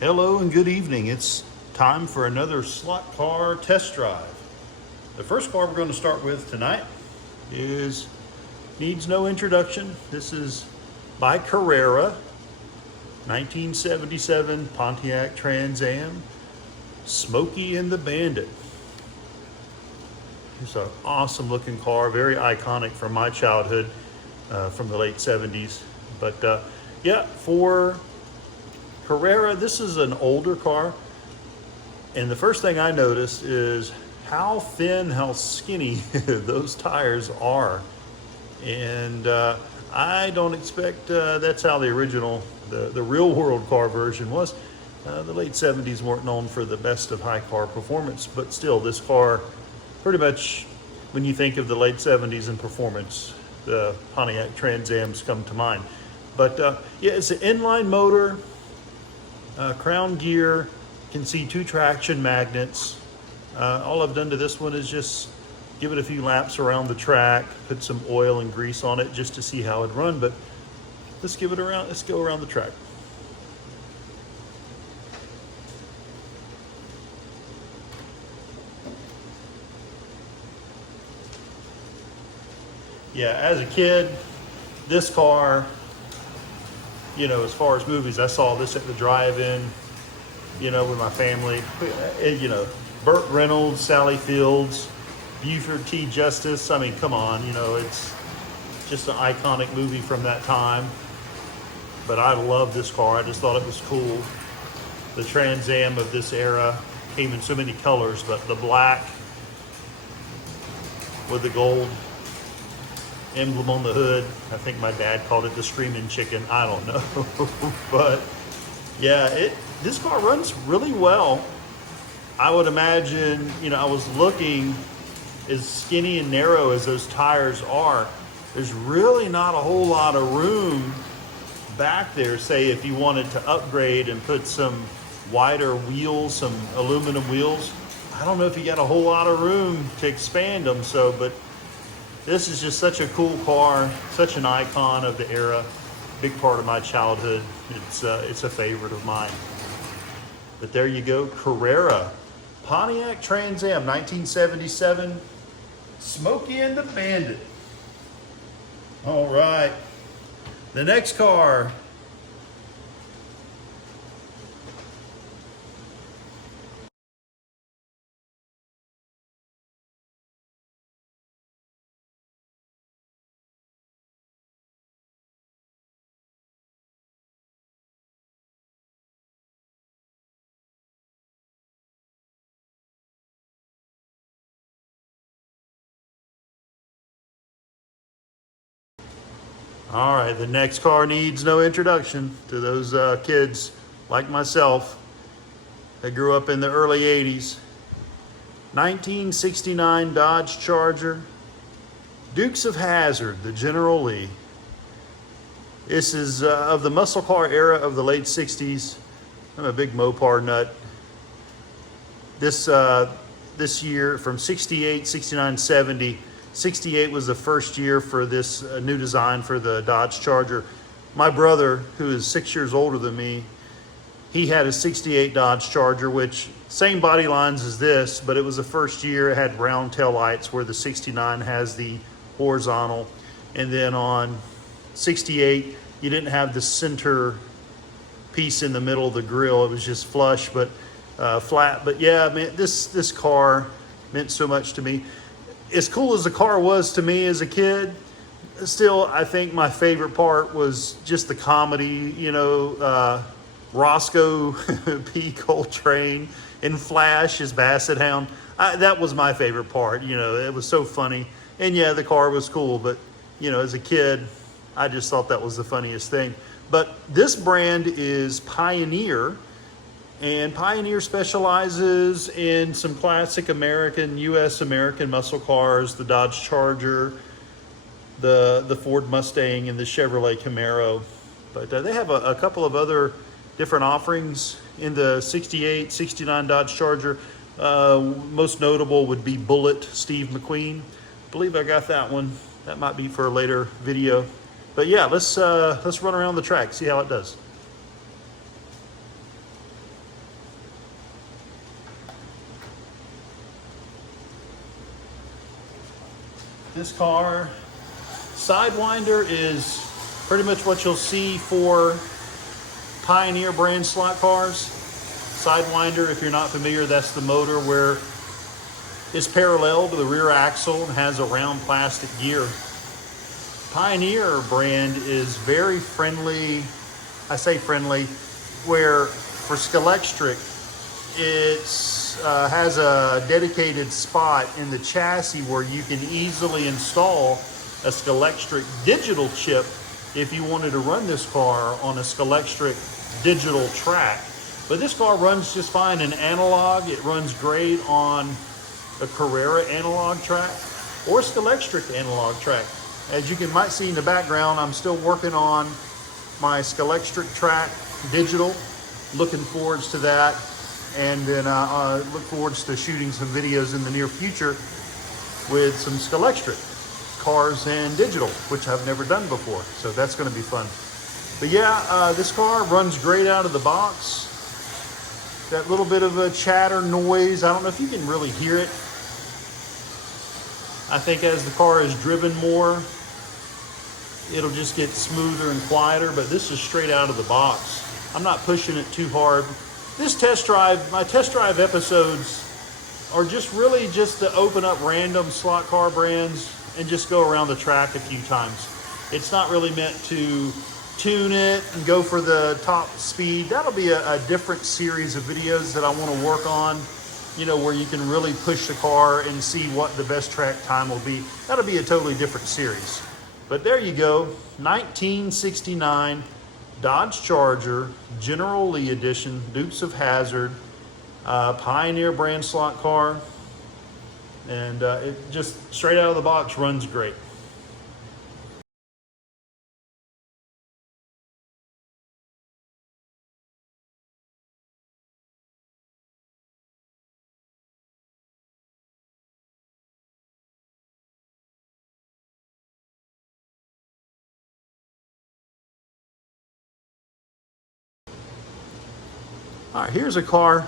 Hello and good evening. It's time for another slot car test drive. The first car we're going to start with tonight needs no introduction. This is by Carrera, 1977 Pontiac Trans Am, Smokey and the Bandit. It's an awesome looking car, very iconic from my childhood, from the late 70s. But yeah, for Carrera, this is an older car, and the first thing I noticed is how thin, how skinny those tires are. And I don't expect that's how the original, the real world car version was. The late 70s weren't known for the best of high car performance, but still, this car, pretty much when you think of the late 70s and performance, the Pontiac Trans Ams come to mind. But yeah, it's an inline motor. Crown gear, can see 2 traction magnets. All I've done to this one is just give it a few laps around the track, put some oil and grease on it just to see how it'd run, but let's go around the track. Yeah, as a kid, this car, you know, as far as movies, I saw this at the drive-in, you know, with my family. You know, Burt Reynolds, Sally Fields, Buford T. Justice. I mean, come on, you know, it's just an iconic movie from that time. But I love this car. I just thought it was cool. The Trans Am of this era came in so many colors, but the black with the gold emblem on the hood. I think my dad called it the Screaming Chicken. I don't know. But yeah, this car runs really well. I would imagine, you know, I was looking, as skinny and narrow as those tires are, there's really not a whole lot of room back there, say if you wanted to upgrade and put some wider wheels, some aluminum wheels. I don't know if you got a whole lot of room to expand them. So, but this is just such a cool car, such an icon of the era, big part of my childhood. It's a favorite of mine. But there you go, Carrera, Pontiac Trans Am, 1977, Smokey and the Bandit. All right, the next car. All right, the next car needs no introduction to those kids like myself that grew up in the early 80s. 1969 Dodge Charger, Dukes of Hazzard, the General Lee. This is of the muscle car era of the late 60s. I'm a big Mopar nut. This year, from 68, 69, 70, 68 was the first year for this new design for the Dodge Charger. My brother, who is 6 years older than me, he had a 68 Dodge Charger, which same body lines as this, but it was the first year. It had round tail lights where the 69 has the horizontal. And then on 68, you didn't have the center piece in the middle of the grill. It was just flush, but flat. But yeah, man, this car meant so much to me. As cool as the car was to me as a kid, still, I think my favorite part was just the comedy, you know, Roscoe P. Coltrane and Flash, his basset hound. That was my favorite part. You know, it was so funny. And yeah, the car was cool, but you know, as a kid, I just thought that was the funniest thing. But this brand is Pioneer, and Pioneer specializes in some classic American, US American muscle cars, the Dodge Charger, the Ford Mustang, and the Chevrolet Camaro. But they have a couple of other different offerings in the 68, 69 Dodge Charger. Most notable would be Bullet Steve McQueen. I believe I got that one. That might be for a later video. But yeah, let's run around the track, see how it does. This car, Sidewinder is pretty much what you'll see for Pioneer brand slot cars. Sidewinder, if you're not familiar, that's the motor where it's parallel to the rear axle and has a round plastic gear. Pioneer brand is very friendly. I say friendly, where for Scalextric, it has a dedicated spot in the chassis where you can easily install a Scalextric digital chip if you wanted to run this car on a Scalextric digital track. But this car runs just fine in analog. It runs great on a Carrera analog track or Scalextric analog track. As you might see in the background, I'm still working on my Scalextric track digital. Looking forwards to that. And then look forwards to shooting some videos in the near future with some Scalextric cars and digital, which I've never done before. So that's going to be fun. But yeah, this car runs great out of the box. That little bit of a chatter noise, I don't know if you can really hear it. I think as the car is driven more, it'll just get smoother and quieter, but this is straight out of the box. I'm not pushing it too hard. This test drive, my test drive episodes are just really just to open up random slot car brands and just go around the track a few times. It's not really meant to tune it and go for the top speed. That'll be a different series of videos that I want to work on, you know, where you can really push the car and see what the best track time will be. That'll be a totally different series. But there you go, 1969 Dodge Charger, General Lee Edition, Dukes of Hazzard, Pioneer brand slot car. And it just straight out of the box runs great. All right, here's a car,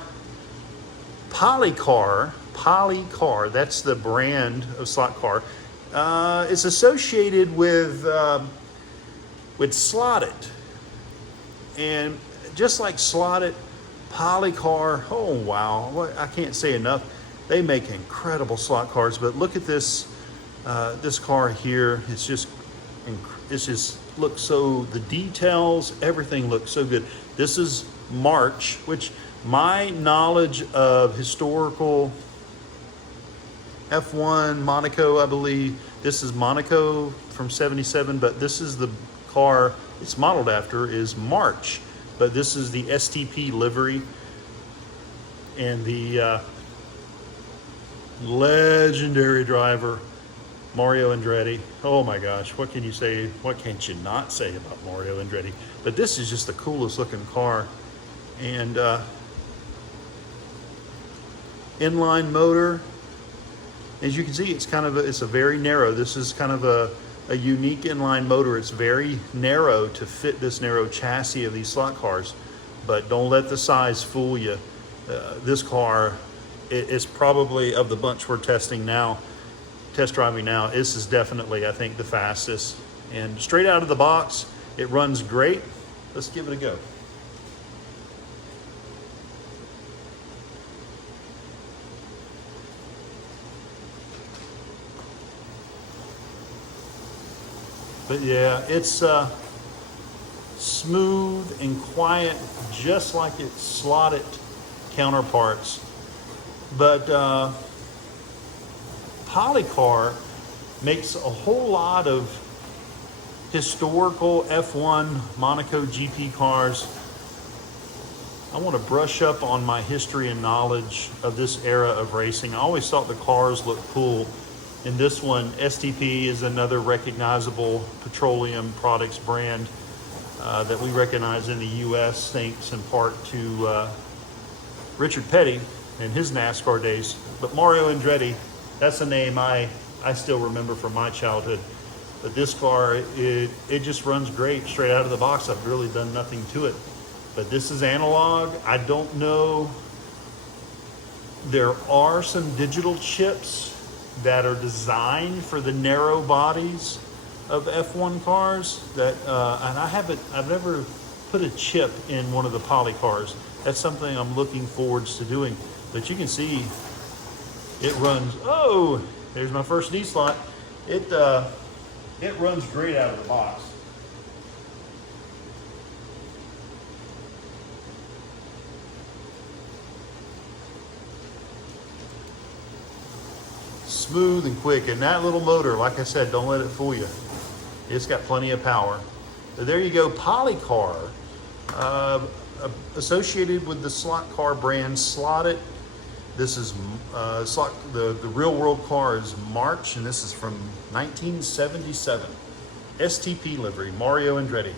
Polycar, that's the brand of slot car. It's associated with Slotted. And just like Slotted, Polycar, oh wow, I can't say enough. They make incredible slot cars, but look at this, this car here. It's just looks so, the details, everything looks so good. This is March, which my knowledge of historical F1 Monaco, I believe this is Monaco from 77, but this is the car it's modeled after is March, but this is the STP livery and the legendary driver Mario Andretti. Oh my gosh, what can you say? What can't you not say about Mario Andretti? But this is just the coolest looking car. And inline motor, as you can see, it's kind of it's a very narrow. This is kind of a unique inline motor. It's very narrow to fit this narrow chassis of these slot cars, but don't let the size fool you. This car is probably, of the bunch we're test driving now, this is definitely, I think, the fastest. And straight out of the box, it runs great. Let's give it a go. But yeah, it's smooth and quiet, just like it's slotted counterparts. But Polycar makes a whole lot of historical F1 Monaco GP cars. I want to brush up on my history and knowledge of this era of racing. I always thought the cars looked cool. In this one, STP is another recognizable petroleum products brand that we recognize in the US, thanks in part to Richard Petty and his NASCAR days. But Mario Andretti, that's a name I still remember from my childhood. But this car, it just runs great straight out of the box. I've really done nothing to it. But this is analog. I don't know. There are some digital chips that are designed for the narrow bodies of F1 cars that, and I've never put a chip in one of the Poly cars. That's something I'm looking forwards to doing. But you can see it runs, oh, there's my first D slot. It runs great out of the box. Smooth and quick, and that little motor, like I said, don't let it fool you. It's got plenty of power. So there you go, Polycar, associated with the Slotcar brand, slotted. This is the real world car is March, and this is from 1977. STP livery, Mario Andretti.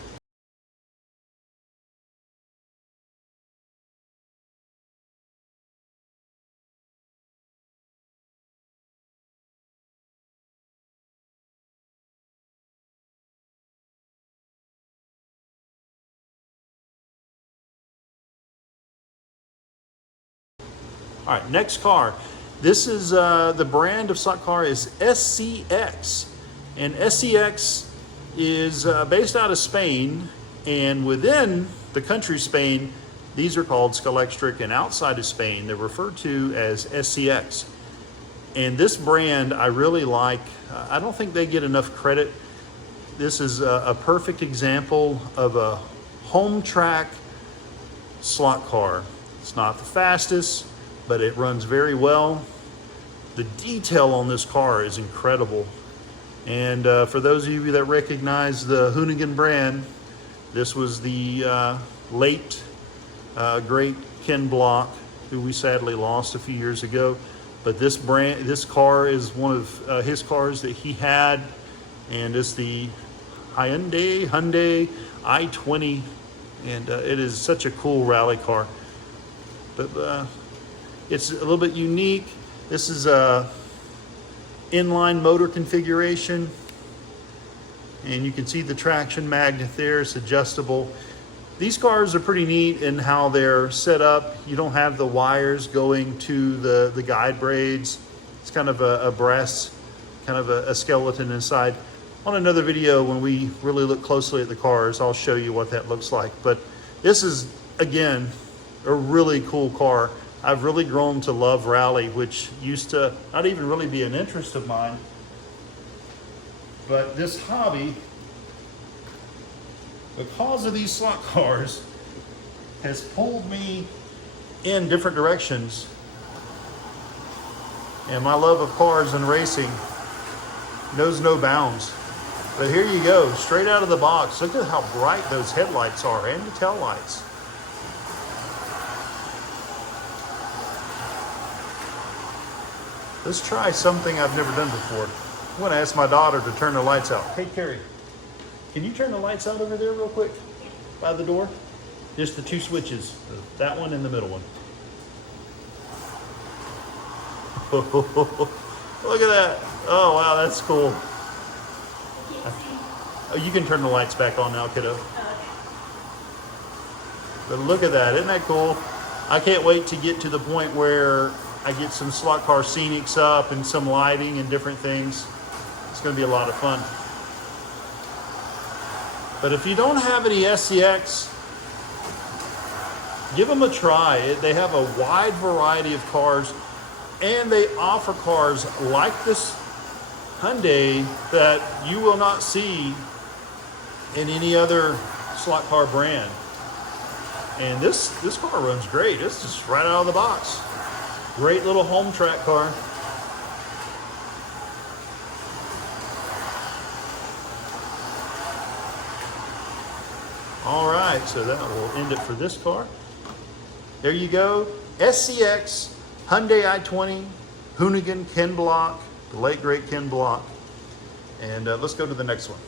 All right, next car. This is the brand of slot car is SCX, and SCX is based out of Spain, and within the country Spain, these are called Scalextric, and outside of Spain, they're referred to as SCX. And this brand I really like. I don't think they get enough credit. This is a perfect example of a home track slot car. It's not the fastest, but it runs very well. The detail on this car is incredible. And for those of you that recognize the Hoonigan brand, this was the late, great Ken Block, who we sadly lost a few years ago. But this car is one of his cars that he had, and it's the Hyundai i20, and it is such a cool rally car. But it's a little bit unique. This is a inline motor configuration, and you can see the traction magnet there. It's adjustable. These cars are pretty neat in how they're set up. You don't have the wires going to the guide braids. It's kind of a brass, kind of a skeleton inside. On another video, when we really look closely at the cars, I'll show you what that looks like. But this is, again, a really cool car. I've really grown to love rally, which used to not even really be an interest of mine. But this hobby, because of these slot cars, has pulled me in different directions. And my love of cars and racing knows no bounds. But here you go, straight out of the box. Look at how bright those headlights are, and the tail lights. Let's try something I've never done before. I'm going to ask my daughter to turn the lights out. Hey, Carrie, can you turn the lights out over there real quick by the door? Just the two switches, that one and the middle one. Look at that. Oh, wow, that's cool. Oh, you can turn the lights back on now, kiddo. But look at that. Isn't that cool? I can't wait to get to the point where I get some slot car scenics up and some lighting and different things. It's going to be a lot of fun. But if you don't have any SCX, give them a try. They have a wide variety of cars, and they offer cars like this Hyundai that you will not see in any other slot car brand. And this car runs great. It's just right out of the box. Great little home track car. All right, so that will end it for this car. There you go. SCX Hyundai i20, Hoonigan, Ken Block, the late great Ken Block. And let's go to the next one.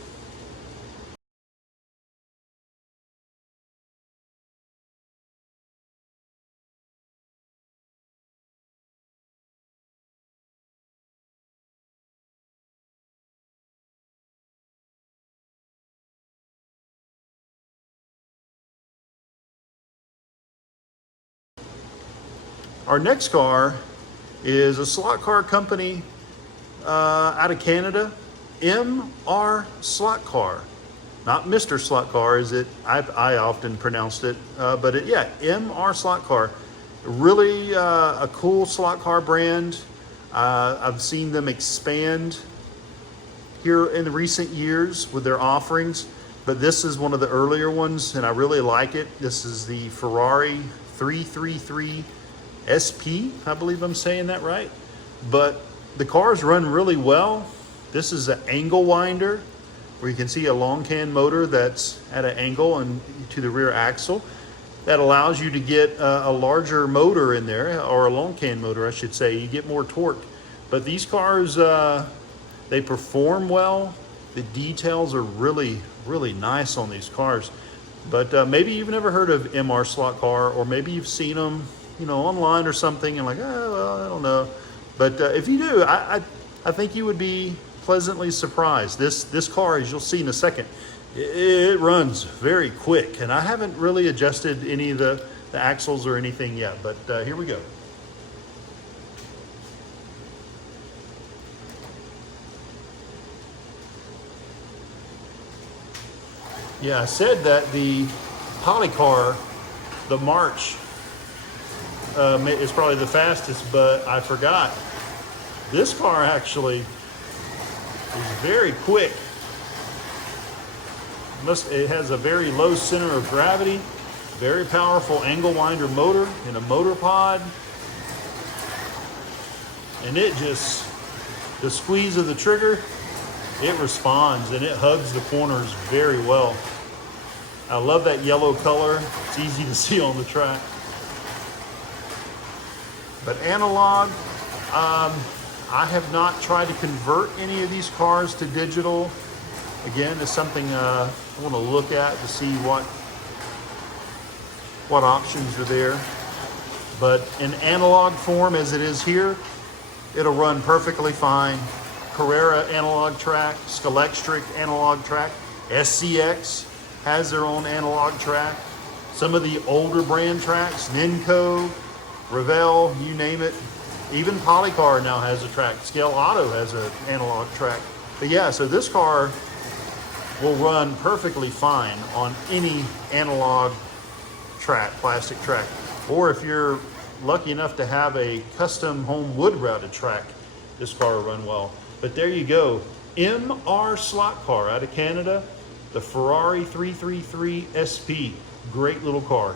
Our next car is a Slotcar company out of Canada, MR Slotcar. Not Mr. Slotcar, is it? I often pronounced it, but yeah, MR Slotcar. Really a cool Slotcar brand. I've seen them expand here in the recent years with their offerings, but this is one of the earlier ones, and I really like it. This is the Ferrari 333 SP, I believe I'm saying that right. But the cars run really well. This is an angle winder where you can see a long can motor that's at an angle and to the rear axle. That allows you to get a larger motor in there, or a long can motor, I should say. You get more torque. But these cars, they perform well. The details are really, really nice on these cars. But maybe you've never heard of MR Slotcar, or maybe you've seen them, you know, online or something, and like, oh, well, I don't know. But if you do, I think you would be pleasantly surprised. This car, as you'll see in a second, it runs very quick, and I haven't really adjusted any of the axles or anything yet, but here we go. Yeah, I said that the Polycar, the March, is probably the fastest, but I forgot. This car actually is very quick. It has a very low center of gravity, very powerful angle winder motor and a motor pod. And it just, the squeeze of the trigger, it responds and it hugs the corners very well. I love that yellow color. It's easy to see on the track. But analog, I have not tried to convert any of these cars to digital. Again, it's something I want to look at to see what options are there. But in analog form, as it is here, it'll run perfectly fine. Carrera analog track, Scalextric analog track, SCX has their own analog track. Some of the older brand tracks, Ninco, Revell, you name it. Even Polycar now has a track. Scale Auto has an analog track. But yeah, so this car will run perfectly fine on any analog track, plastic track. Or if you're lucky enough to have a custom home wood routed track, this car will run well. But there you go, MR Slotcar out of Canada, the Ferrari 333 SP. Great little car.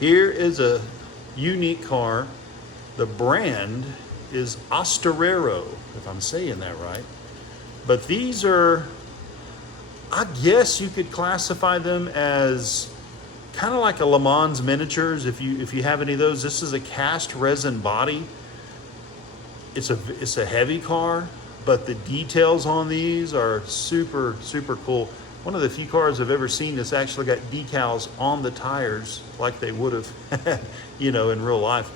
Here is a unique car. The brand is Ostorero, if I'm saying that right. But these are, I guess you could classify them as kind of like a Le Mans miniatures. If you have any of those, this is a cast resin body. It's a heavy car, but the details on these are super, super cool. One of the few cars I've ever seen that's actually got decals on the tires like they would have, you know, in real life.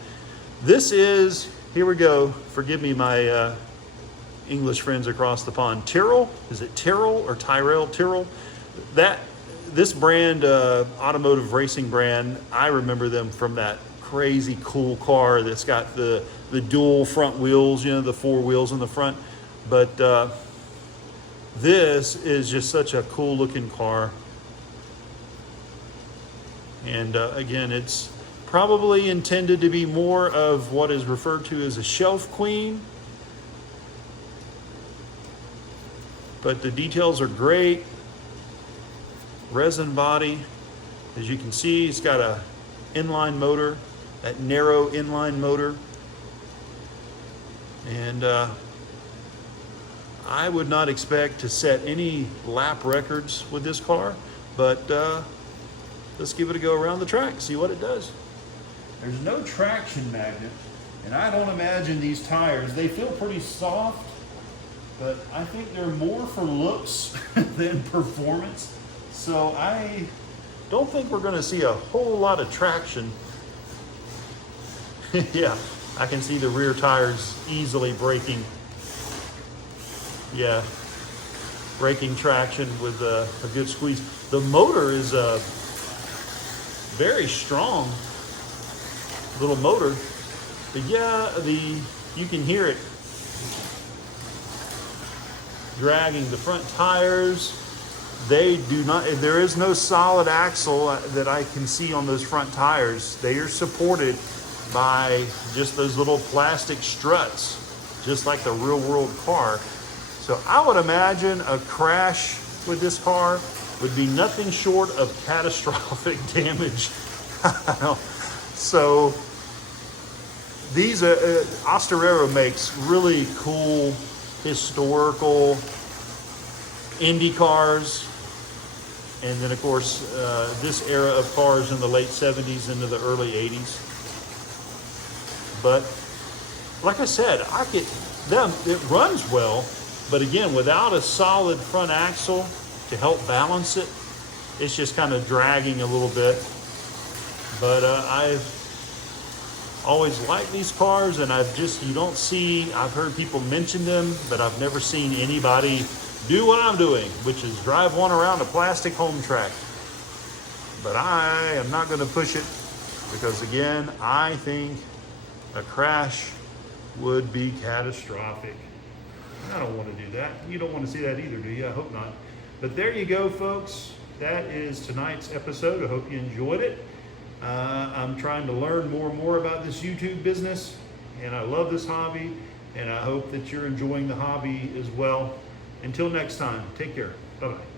This is, here we go, forgive me my English friends across the pond, Tyrrell, is it Tyrrell or Tyrrell? Tyrrell. This brand, automotive racing brand, I remember them from that crazy cool car that's got the the dual front wheels, you know, the 4 wheels in the front. But this is just such a cool looking car. And again, it's probably intended to be more of what is referred to as a shelf queen. But the details are great. Resin body. As you can see, it's got a inline motor, that narrow inline motor. And I would not expect to set any lap records with this car, but let's give it a go around the track, see what it does. There's no traction magnet, and I don't imagine these tires, they feel pretty soft, but I think they're more for looks than performance. So I don't think we're gonna see a whole lot of traction. Yeah, I can see the rear tires easily braking. Yeah, braking traction with a good squeeze. The motor is a very strong little motor, but yeah, you can hear it dragging the front tires. They do not, there is no solid axle that I can see on those front tires. They are supported by just those little plastic struts, just like the real world car. So I would imagine a crash with this car would be nothing short of catastrophic damage. So these Ostorero makes really cool historical Indy cars, and then of course this era of cars in the late 70s into the early 80s. But like I said, it runs well, but again, without a solid front axle to help balance it, it's just kind of dragging a little bit. But I've always liked these cars, and I've heard people mention them, but I've never seen anybody do what I'm doing, which is drive one around a plastic home track. But I am not going to push it, because again, I think a crash would be catastrophic. I don't want to do that. You don't want to see that either, do you? I hope not. But there you go, folks. That is tonight's episode. I hope you enjoyed it. I'm trying to learn more and more about this YouTube business, and I love this hobby, and I hope that you're enjoying the hobby as well. Until next time, take care. Bye-bye.